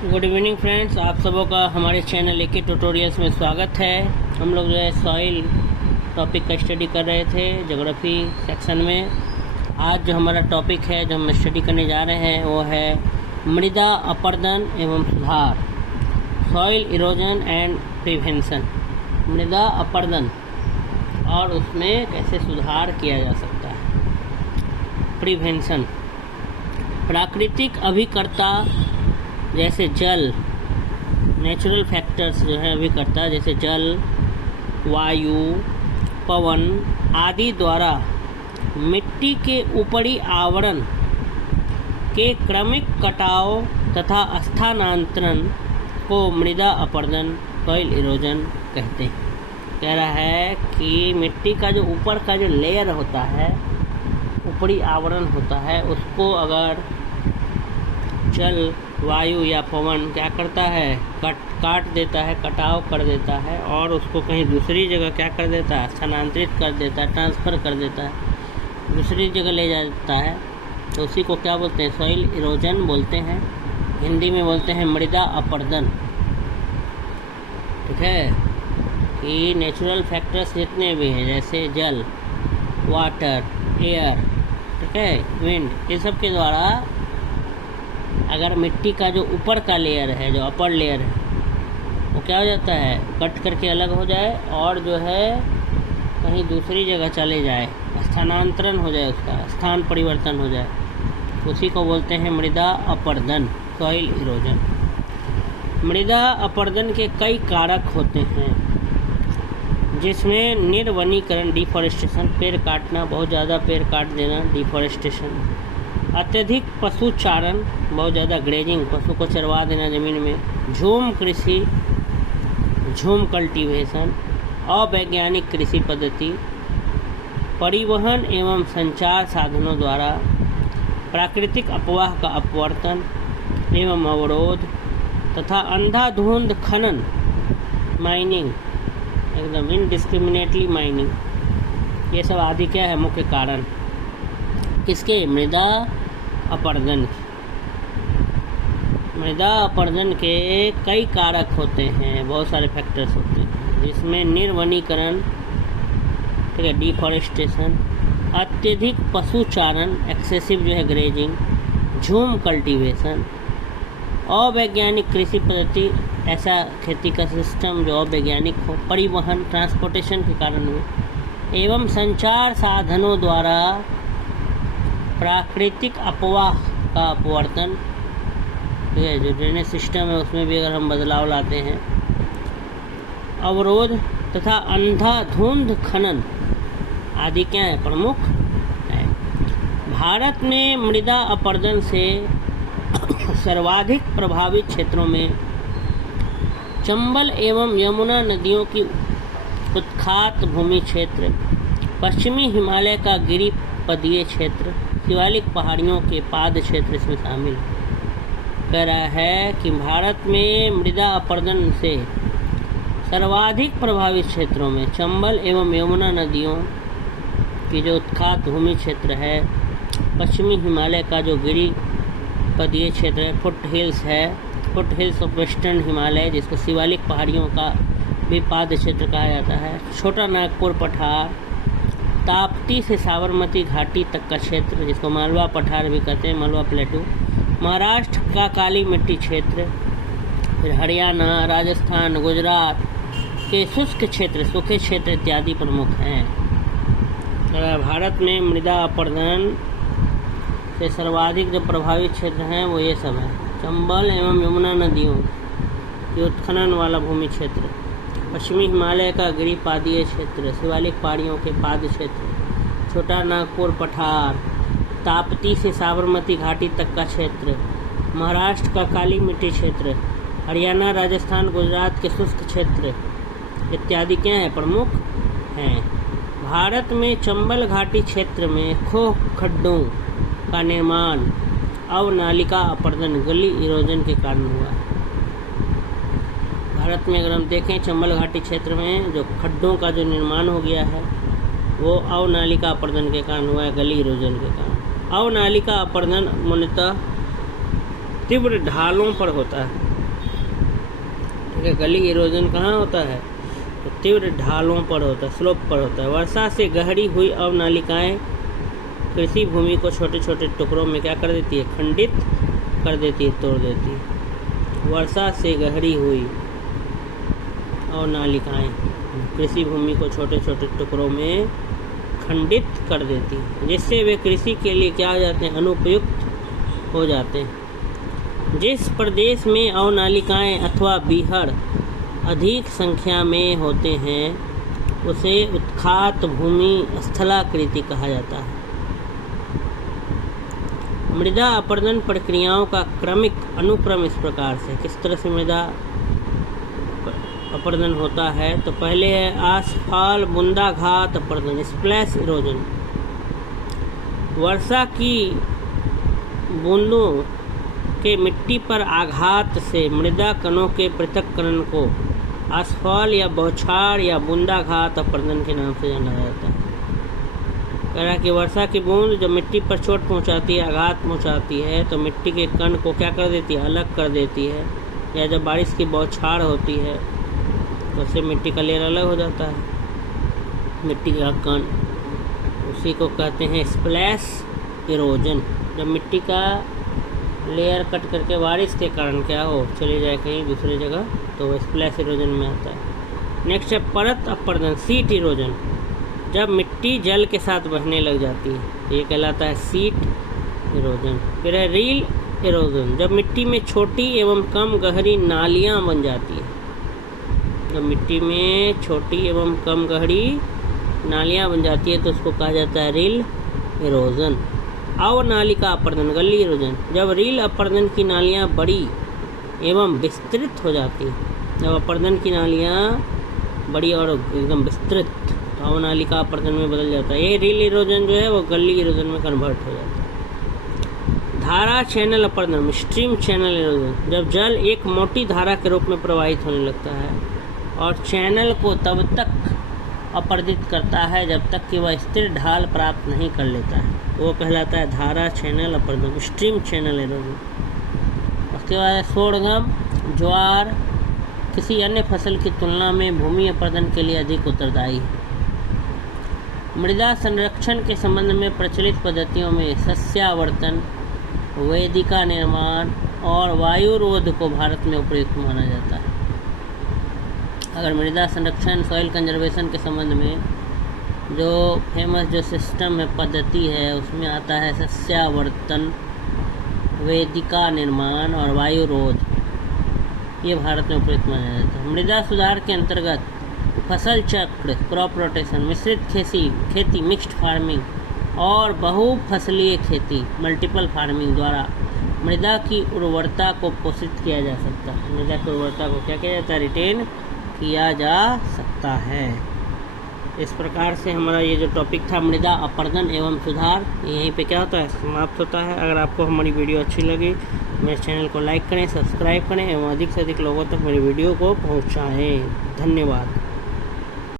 Good evening friends, आप सबों का हमारे चैनल एके ट्यूटोरियल्स में स्वागत है। हम लोग जो है सॉइल टॉपिक का स्टडी कर रहे थे ज्योग्राफी सेक्शन में। आज जो हमारा टॉपिक है जो हम स्टडी करने जा रहे हैं वो है मृदा अपरदन एवं सुधार, सॉइल इरोजन एंड प्रिवेंशन। मृदा अपरदन और उसमें कैसे सुधार किया जा सकता है। प्रिवेंशन, प्राकृतिक अभिकर्ता जैसे जल, नेचुरल फैक्टर्स जो है अभिकर्ता जैसे जल, वायु, पवन आदि द्वारा मिट्टी के ऊपरी आवरण के क्रमिक कटाव तथा स्थानांतरण को मृदा अपरदन, सॉइल इरोजन कहते हैं। कह रहा है कि मिट्टी का जो ऊपर का जो लेयर होता है, ऊपरी आवरण होता है, उसको अगर जल, वायु या पवन क्या करता है, काट देता है, कटाव कर देता है और उसको कहीं दूसरी जगह क्या कर देता है, स्थानांतरित कर देता है, ट्रांसफ़र कर देता है, दूसरी जगह ले जाता है, तो उसी को क्या बोलते हैं, सॉइल इरोजन बोलते हैं। हिंदी में बोलते हैं मृदा अपरदन। ठीक है कि नेचुरल फैक्टर्स जितने भी हैं जैसे जल, वाटर, एयर, ठीक है, विंड, ये सब के द्वारा अगर मिट्टी का जो ऊपर का लेयर है, जो अपर लेयर है, वो क्या हो जाता है, कट करके अलग हो जाए और जो है कहीं दूसरी जगह चले जाए, स्थानांतरण हो जाए, उसका स्थान परिवर्तन हो जाए, उसी को बोलते हैं मृदा अपरदन, सॉइल इरोजन। मृदा अपरदन के कई कारक होते हैं जिसमें निर्वनीकरण, डिफॉरेस्टेशन, पेड़ काटना, बहुत ज़्यादा पेड़ काट देना, डिफॉरेस्टेशन, अत्यधिक पशुचारण, बहुत ज़्यादा ग्रेजिंग, पशु को चरवा देना ज़मीन में, झूम कृषि, झूम कल्टीवेशन, अवैज्ञानिक कृषि पद्धति, परिवहन एवं संचार साधनों द्वारा प्राकृतिक अपवाह का अपवर्तन एवं अवरोध तथा अंधाधुंध खनन, माइनिंग, एकदम इनडिस्क्रिमिनेटली माइनिंग, ये सब आदि क्या है मुख्य कारण किसके, मृदा अपरदन। मृदा अपरदन के कई कारक होते हैं, बहुत सारे फैक्टर्स होते हैं जिसमें निर्वनीकरण, ठीक है, डिफॉरेस्टेशन, अत्यधिक पशुचारण, एक्सेसिव जो है ग्रेजिंग, झूम कल्टीवेशन, अवैज्ञानिक कृषि पद्धति, ऐसा खेती का सिस्टम जो अवैज्ञानिक हो, परिवहन, ट्रांसपोर्टेशन के कारण हो, एवं संचार साधनों द्वारा प्राकृतिक अपवाह का अपवर्तन, ठीक है, जो ड्रेनेज सिस्टम है उसमें भी अगर हम बदलाव लाते हैं, अवरोध तथा अंधाधुंध खनन आदि क्या है, प्रमुख है। भारत में मृदा अपरदन से सर्वाधिक प्रभावित क्षेत्रों में चंबल एवं यमुना नदियों की उत्खात भूमि क्षेत्र, पश्चिमी हिमालय का गिरिपदीय क्षेत्र, शिवालिक पहाड़ियों के पाद क्षेत्र इसमें शामिल है। कह रहा है कि भारत में मृदा अपरदन से सर्वाधिक प्रभावित क्षेत्रों में चंबल एवं यमुना नदियों की जो उत्खात भूमि क्षेत्र है, पश्चिमी हिमालय का जो गिरिपदीय क्षेत्र है, foot hills of western Himalaya, जिसको शिवालिक पहाड़ियों का भी पाद क्षेत्र कहा जाता है, छोटा नागपुर पठार, ताप्ती से साबरमती घाटी तक का क्षेत्र जिसको मालवा पठार भी कहते हैं, मालवा प्लेटू, महाराष्ट्र का काली मिट्टी क्षेत्र, फिर हरियाणा, राजस्थान, गुजरात के शुष्क क्षेत्र, सूखे क्षेत्र इत्यादि प्रमुख हैं। भारत में मृदा अपरदन से सर्वाधिक जो प्रभावित क्षेत्र हैं वो ये सब है, चंबल एवं यमुना नदियों की उत्खनन वाला भूमि क्षेत्र, पश्चिमी हिमालय का गिरिपादीय क्षेत्र, शिवालिक पहाड़ियों के पाद क्षेत्र, छोटा नागपुर पठार, ताप्ती से साबरमती घाटी तक का क्षेत्र, महाराष्ट्र का काली मिट्टी क्षेत्र, हरियाणा, राजस्थान, गुजरात के शुष्क क्षेत्र इत्यादि क्या हैं, प्रमुख हैं। भारत में चंबल घाटी क्षेत्र में खोह खड्डों का निर्माण अवनालिका अपरदन, गली इरोजन के कारण हुआ है। भारत में अगर हम देखें चंबल घाटी क्षेत्र में जो खड्डों का जो निर्माण हो गया है वो अवनालिका अपरदन के कारण हुआ है, गली इरोजन के कारण। अवनालिका अपरदन मूलतः तीव्र ढालों पर होता है। गली इरोजन कहाँ होता है? तो तीव्र ढालों पर होता है, स्लोप पर होता है। वर्षा से गहरी हुई अवनालिकाएं कृषि भूमि को छोटे छोटे टुकड़ों में क्या कर देती है? खंडित कर देती है, तोड़ देती है। वर्षा से गहरी हुई अवनालिकाएं कृषि भूमि को छोटे छोटे टुकड़ों में खंडित कर देती है, जिससे वे कृषि के लिए क्या हो जाते हैं? अनुपयुक्त हो जाते हैं। जिस प्रदेश में अवनालिकाएं अथवा बीहड़ अधिक संख्या में होते हैं उसे उत्खात भूमि स्थलाकृति कहा जाता है। मृदा अपरदन प्रक्रियाओं का क्रमिक अनुक्रम इस प्रकार से, किस तरह से मृदा अपरदन होता है? तो पहले है आसफाल बूंदाघात अपरदन, स्प्लैश इरोजन। वर्षा की बूंदों के मिट्टी पर आघात से मृदा कणों के पृथक्करण को आसफाल या बौछार या बूंदाघात अपरदन के नाम से जाना जाता है। कह रहा है कि वर्षा की बूंद जब मिट्टी पर चोट पहुंचाती है, आघात पहुंचाती है, तो मिट्टी के कण को क्या कर देती है? अलग कर देती है। या जब बारिश की बौछार होती है तो उससे मिट्टी का लेयर अलग हो जाता है, मिट्टी का कण, उसी को कहते हैं स्प्लैश इरोजन। जब मिट्टी का लेयर कट करके बारिश के कारण क्या हो, चले जाए कहीं दूसरी जगह, तो वो स्प्लैश इरोजन में आता है। नेक्स्ट है परत अपरदन, सीट इरोजन। जब मिट्टी जल के साथ बहने लग जाती है, ये कहलाता है सीट इरोजन। फिर है रील इरोजन, जब मिट्टी में छोटी एवं कम गहरी नालियाँ बन जाती है। जब मिट्टी में छोटी एवं कम गहरी नालियाँ बन जाती है तो उसको कहा जाता है रील इरोजन। अवनालिका अपरदन, गली इरोजन, जब रील अपरदन की नालियाँ बड़ी एवं विस्तृत हो जाती है। जब अपरदन की नालियाँ बड़ी और एकदम विस्तृत, अवनालिका अपरदन में बदल जाता है। ये रील इरोजन जो है वो गली इरोजन में कन्वर्ट हो जाता है। धारा चैनल अपरदन, स्ट्रीम चैनल इरोजन, जब जल एक मोटी धारा के रूप में प्रवाहित होने लगता है और चैनल को तब तक अपरदित करता है जब तक कि वह स्थिर ढाल प्राप्त नहीं कर लेता है, वो कहलाता है धारा चैनल अपरदन, स्ट्रीम चैनल इरोजन। उसके बाद सोरगम, ज्वार किसी अन्य फसल की तुलना में भूमि अपरदन के लिए अधिक उत्तरदायी है। मृदा संरक्षण के संबंध में प्रचलित पद्धतियों में सस्यावर्तन, वेदिका निर्माण और वायुरोध को भारत में उपयुक्त माना जाता है। अगर मृदा संरक्षण, सॉइल कंजर्वेशन के संबंध में जो फेमस जो सिस्टम है, पद्धति है, उसमें आता है सस्यावर्तन, वेदिका निर्माण और वायुरोध, ये भारत में उपयुक्त माना जाता है। मृदा सुधार के अंतर्गत फसल चक्र, क्रॉप रोटेशन, मिश्रित खेती, मिक्स्ड फार्मिंग और बहुफसलीय खेती, मल्टीपल फार्मिंग द्वारा मृदा की उर्वरता को पोषित किया जा सकता है। मृदा की उर्वरता को क्या किया जाता है? रिटेन किया जा सकता है। इस प्रकार से हमारा ये जो टॉपिक था मृदा अपरदन एवं सुधार, यहीं पे क्या होता है? समाप्त होता है। अगर आपको हमारी वीडियो अच्छी लगी मेरे चैनल को लाइक करें, सब्सक्राइब करें एवं अधिक से अधिक लोगों तक मेरी वीडियो को पहुंचाएं। धन्यवाद।